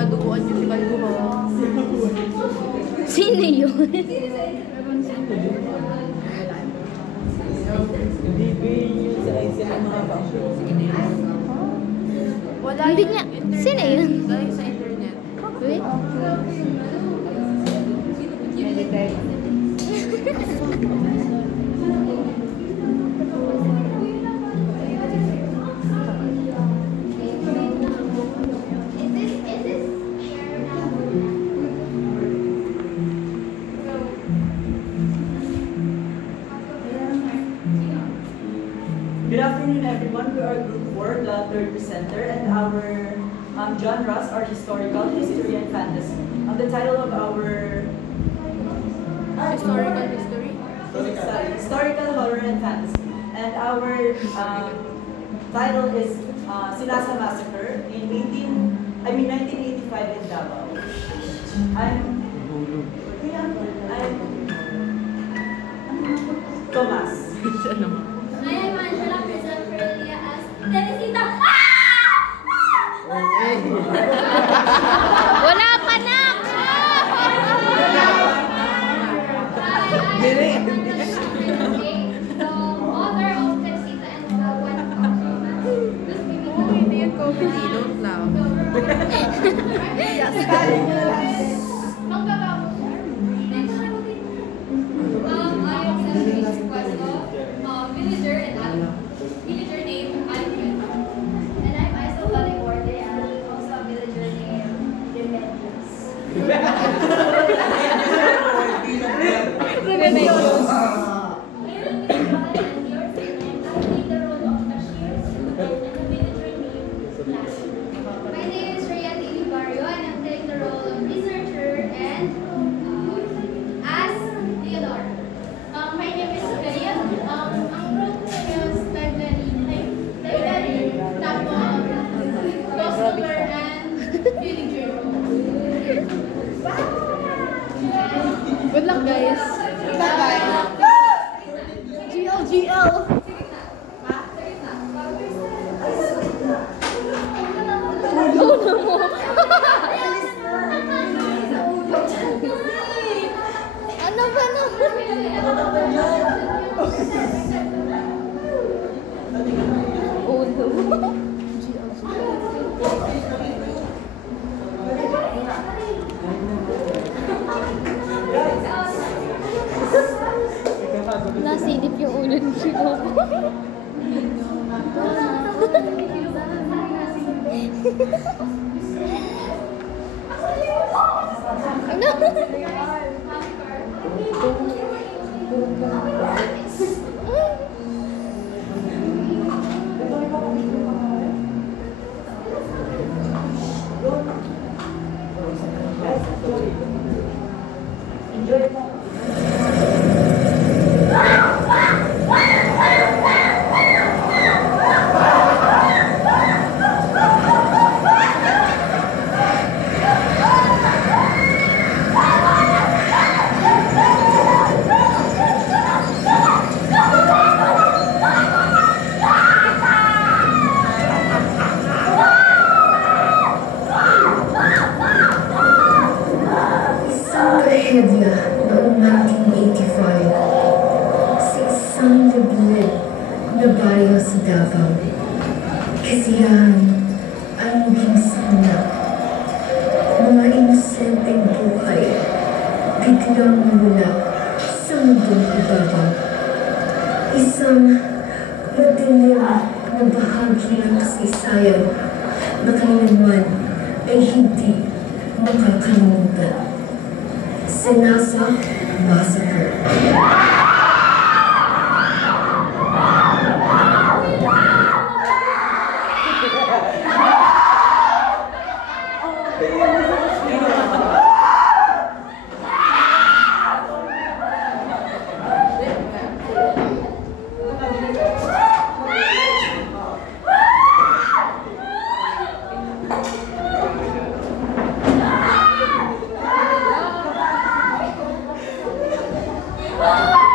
maduguan yung si Kalbuha. Sino yun? Wala Hindi yun. niya. Sino yun? Dahil sa internet. Wait. Good afternoon, everyone. We are Group 4, the third presenter, and our genres are historical, history, and fantasy. The title of our Historical history. historical, horror, and fantasy. And our title is Sinasa Massacre in 1985 in Davao. I'm Thomas. I am Angela, present for Elia as Teresita. Wala pa na! The author of Teresita and the One Hindi yan comedy. Don't laugh. Villager and villager named Alfred. And I'm Isel Baligorde and also a villager named Remedios. My name is Rhea Tilibario and I'm playing the role of researcher and as Leonor. My name is Rhea. Ang role ko is library, tapos customer and villager. Good luck, guys. GL! Ano ba naman? Oh no. Nasilip yung ulo ni Chico. Enjoy mo. Trahedya noong 1985 sa isang liblib na baryo sa Davao. Kasiyahan ang naging sana. Mga inosenteng buhay biglang mula sa mundong ibabaw. Isang madilim na bahagi ng kasaysayan na kailanman ay hindi makakalimutan. Sinasa Massacre. Oh!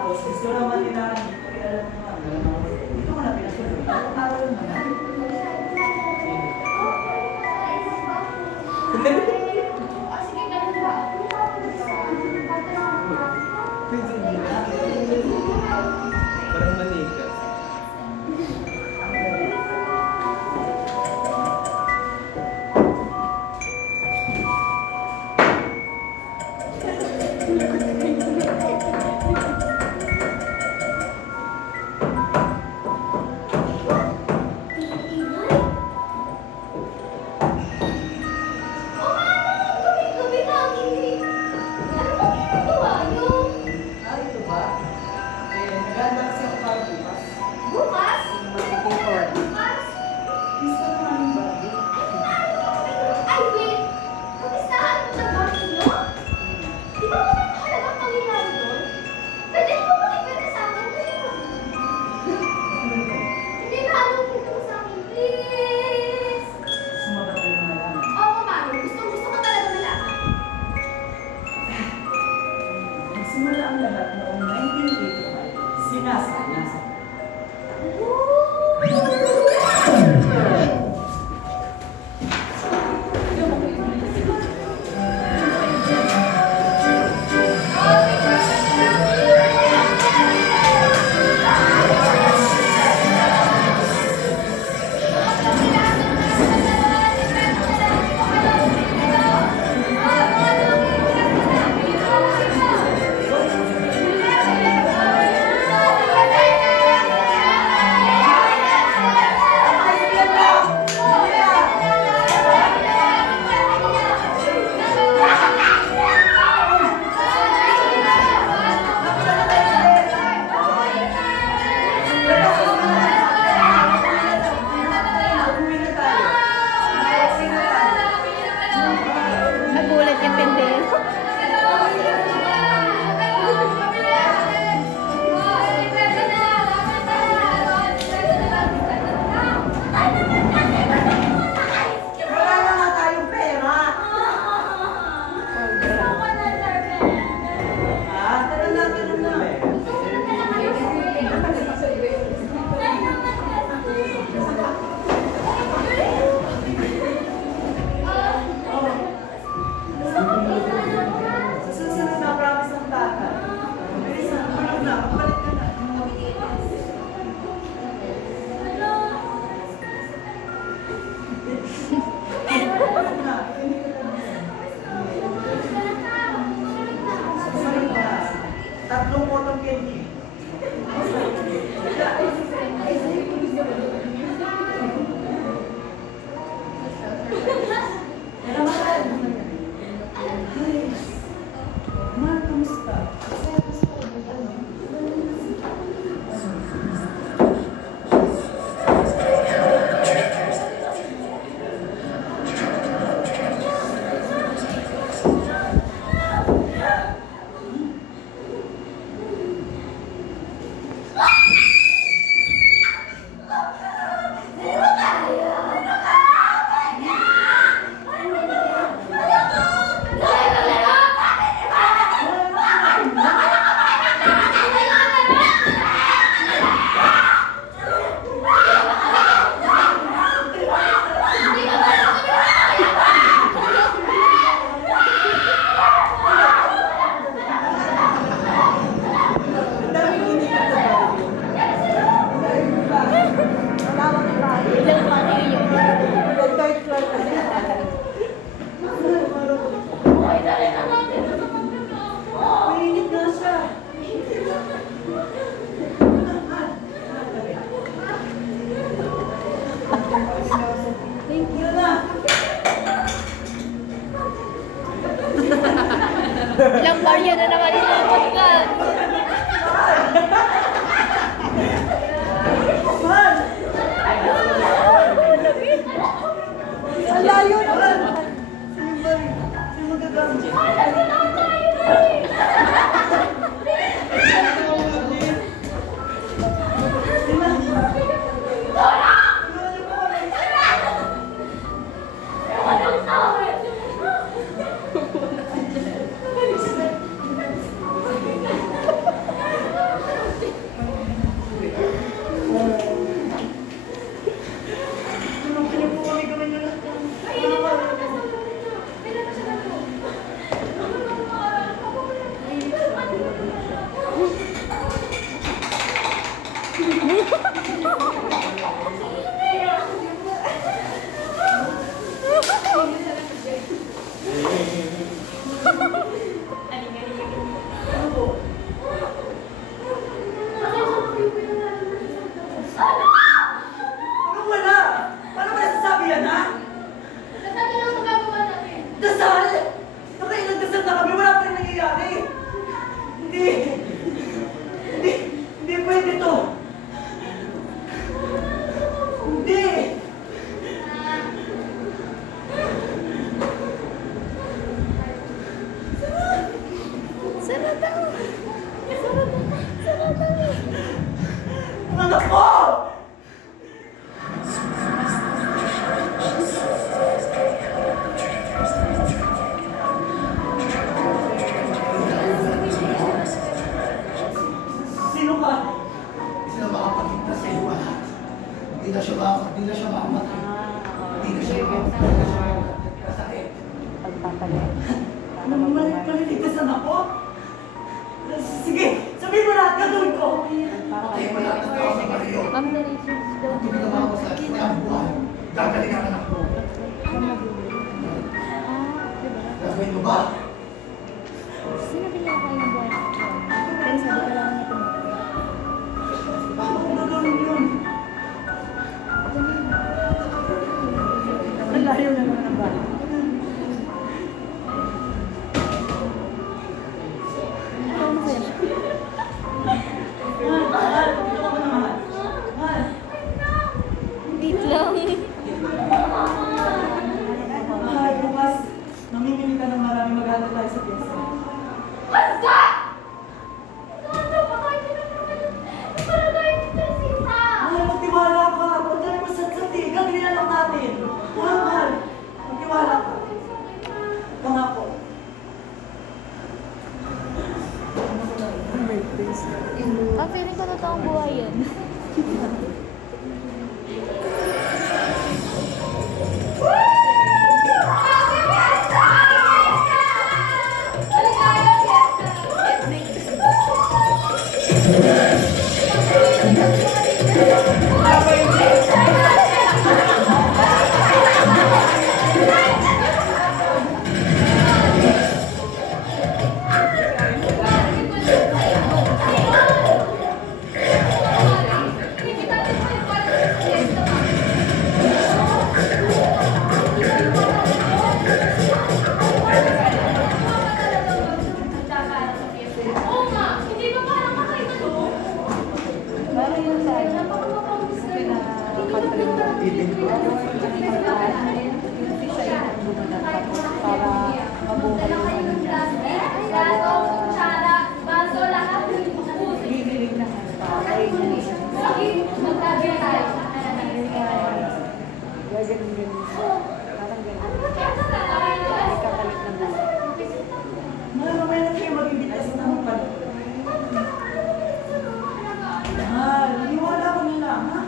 Tapos, gusto naman nila, hindi alam mo nga, dito ko na pinasuloy. Araw naman. Sige, ganun ba? Parang manika. Gabi na, hindi. Ano ba ginagawa niyo? Ito ba? Naganda kasi ako para bukas. Bukas? Mag-report. Bukas? Gusto naman yung birthday. Ay, wait! Kapistahan mo sa bahay niyo? Di ba wala mahalagang pangyayari doon? Pwede mo ba pwede sa akin? Hindi na alam mo sa akin, please! Sumagot ko yung malaman. Oo, Mami. Gusto ko talaga malaman. Nagsimula ang lahat noong 1985. Sinasa, nasa. Nagulat yung tindero. Wala na nga tayong pera! Tara na, tara na. Sa susunod na promise ng tatay. Bilis na, tulog na, balik ka na. Tulog na, hindi ka na. Susunod na. 3 cotton candy. Ano mahal? Mahal, kamusta? Ilang money yun? Mainit na siya. Thank you na. Ilang barya na naman inabot ka. Mahal! Ang layo naman! Sino magagamit? Dasal? Nakailang dasal na kami, wala pa rin nangyayari. Hindi. Hindi pwede to. Hindi. Sarap daw. Sarap daw. Anak ko! Sino ka? Hindi na makapagligtas sa iyo lahat. Hindi na siya makamatay. Hindi na siya makasakit. Maliligtasan ako? Sige, sabihin mo lahat, gagawin ko. Patay mo lahat ng tao sa bariyo. Ma'am, donations daw. Hindi ka makakasakit. Hindi ang buhay. Gagaling ang anak mo. Gagawin mo ba? Sinabi niya kayo ng buhay. Pero sabi ko lang niya Paano kung gagawin yun? Ang layo na naman ang bala. Wait lang. Mahal, bukas, namimili ka ng marami, mag-ano tayo sa piyesta. Basta! Ano ba kayo para tayo dito sita? Mahal, magtiwala ka. Huwag tayo masadsati. Gagawin na lang natin. Mahal, magtiwala ka. Pangako. Ang feeling ko totoong buhay yun. Oo nga, hindi ba parang kakaiba to? Parang yun sa akin. Napakamapamis na yun. Dala kayo ng plastic, plato, kutsara, baso, lahat. Sige, magkagaya tayo. Ano ba kaya sa Mahal, mamaya na kayo magbibitas ng palo. Mahal, maniwala ko na lang, ha?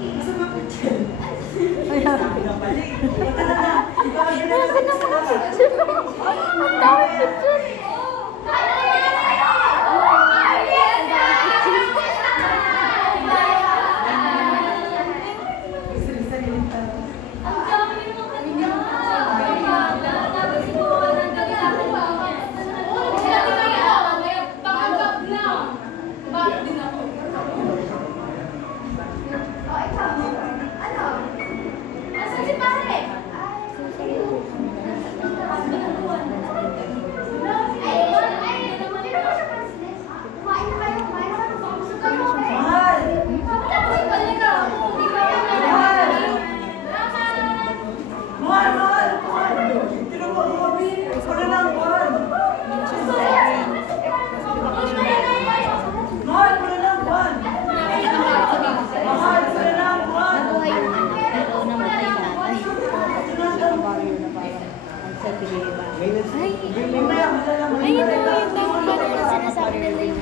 Asa ba pichel? Sabi na pala eh. Ito na na. Ibagay na lang sa lahat. Ang dami picture. Sariling tanong. Ang dami naman kanina. Tapos siguro ng gagawin. Oo, sinabi ko yun. Pangalap lang. Bakit din ako? Oh, ikaw. Ano? Asan si pare? Mahal, mahal, mahal. Tinubo mo. Wala na ang buwan. Mahal, wala na ang buwan. Mahal, wala na ang buwan. Nabuhay yun. Pero namatay tatay. Ay, Mamaya, malalaman. ayun na yun. Parang yung sinasabi nila yung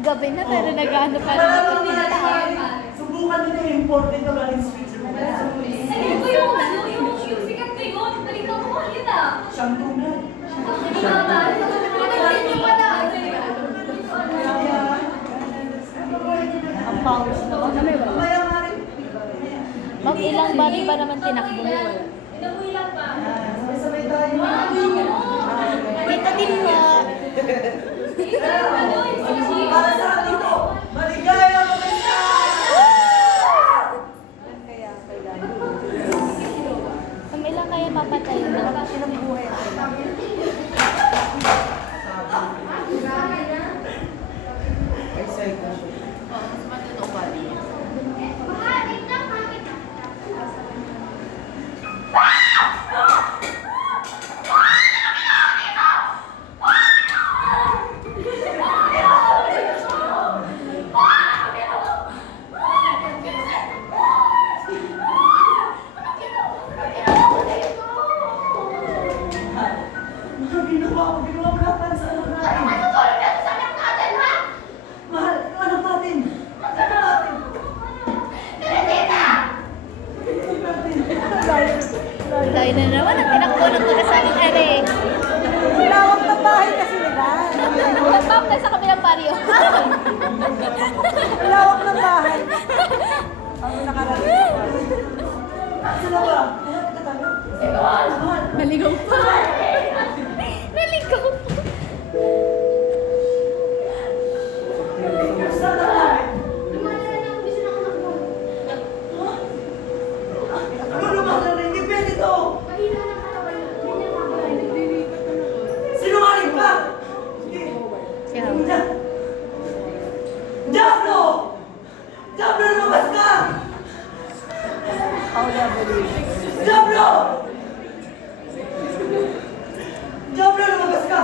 gabi na pero nag-ano pa rin ako tinatahan. Subukan nyo na yung imported na galing Switzerland. Yung sikat na yun. Balikan ko yun ah. Siyang tunay. pounds naman. Mamaya nga rin. Ma'am, ilang body ba naman tinakbo mo? Sabay tayo. Kita din nga. Para sa atin po, maligaya maganda! Ma'am, ilang kaya papatay mo? Ilang buhay ang kailangan? Ay, side na siya. Mas matuto pa rin. Ginawa mo lahat para sa anak natin. Mahal, yung anak natin. Tayo na naman ang tinakbo ng magkasamang ere. Lawak ng bahay kasi nila. Ma'am, nasa kabilang baryo. Lawak ng bahay. Ang nakarating. Sila ba? Mahal. Maligaw pa. Naligaw. Saan na namin? Ano lumakas na? Hindi pwede to. Sinungaling ka! Siya. Diablo! Diablo, lumabas ka! Diablo! Diablo, lumabas ka!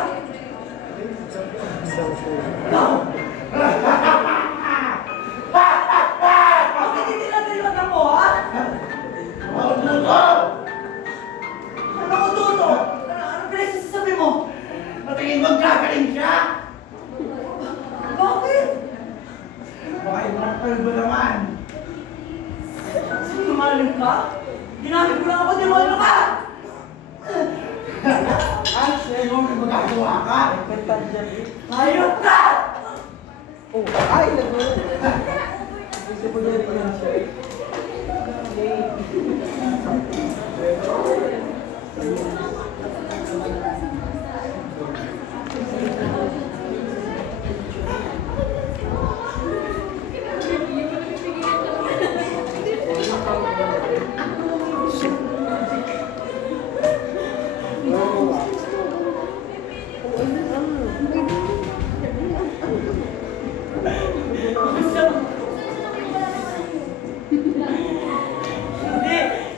Bakit hindi natin iwan ako, ha? Ano ko tuto? Ano pinagsasabi mo? Patingin mo, gagaling siya! Bakit? Baka ibang kalbo naman. Sinungaling ka? Ginamit ko lang ako, demonyo ka! Ay, sa'yo mo, may magagawa ka. Hayop ka! Ay, nagulat. Gusto ko niya rin yan siya.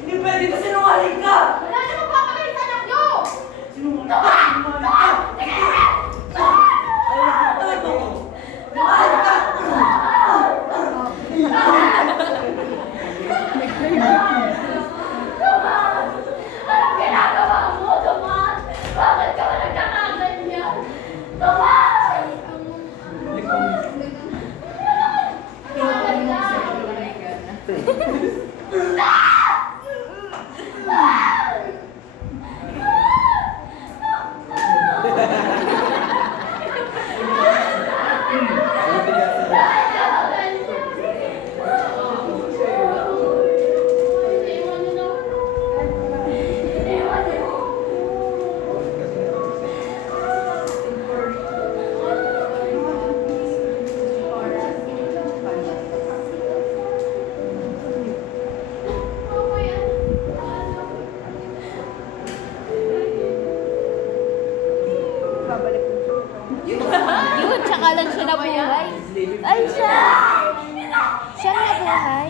Hindi pwede ka, sinungaling ka! Wala na magpapagaling sa anak nyo! Sinungaling ka! Sinungaling ka! Anong ginagawa mo, Tomas? Bakit ka ba nagkakaganyan? Tomas! Yun, tsaka lang siya nabuhay. Ay, siya! Siya nabuhay.